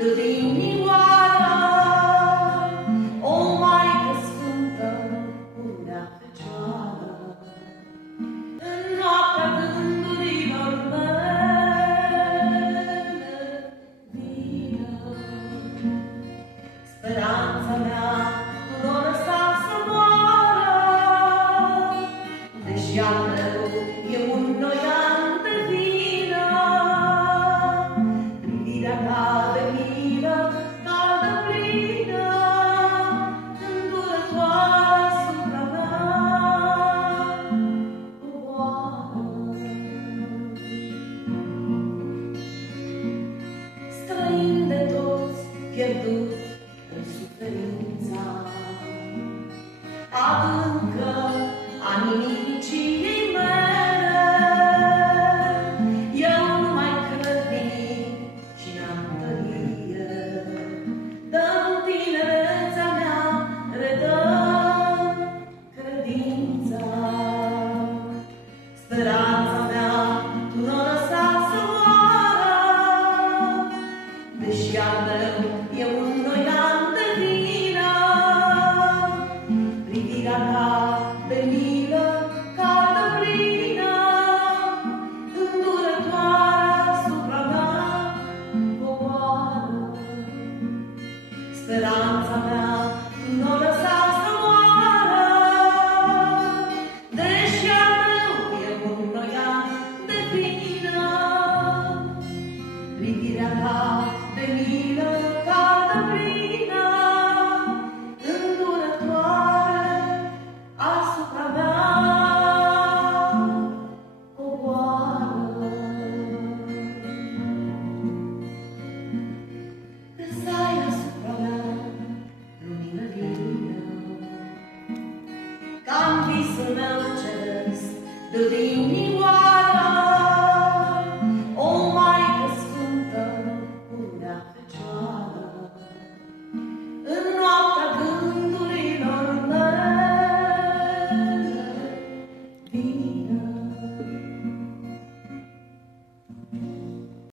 de inimioară, o Maică Sfântă, pururea Fecioară. În noaptea gândurilor mele vină, speranța mea tu n-o lăsa să moară, deși al meu e un noian de vină. Privirea ta de milă, caldă plină, îndurătoare asupra mea coboară. Străin de toți, pierdut în suferința adâncă a nimicii mele, eu nu mai cred nimic și n-am tărie. Dă-mi tinerețea mea, redă-mi credința. Speranța mea tu n-o lăsa să moară, deși al meu e un noian de vină. Privirea ta de milă, caldă plină, îndurătoare asupra mea coboară. Speranța mea tu n-o lăsa să moară, deși al meu e un noian de vină. Privirea ta de milă, caldă plină, îndurătoare asupra mea coboară. Lăsai asupra mea lumină lină, ca-n visul meu ceresc de odinioară.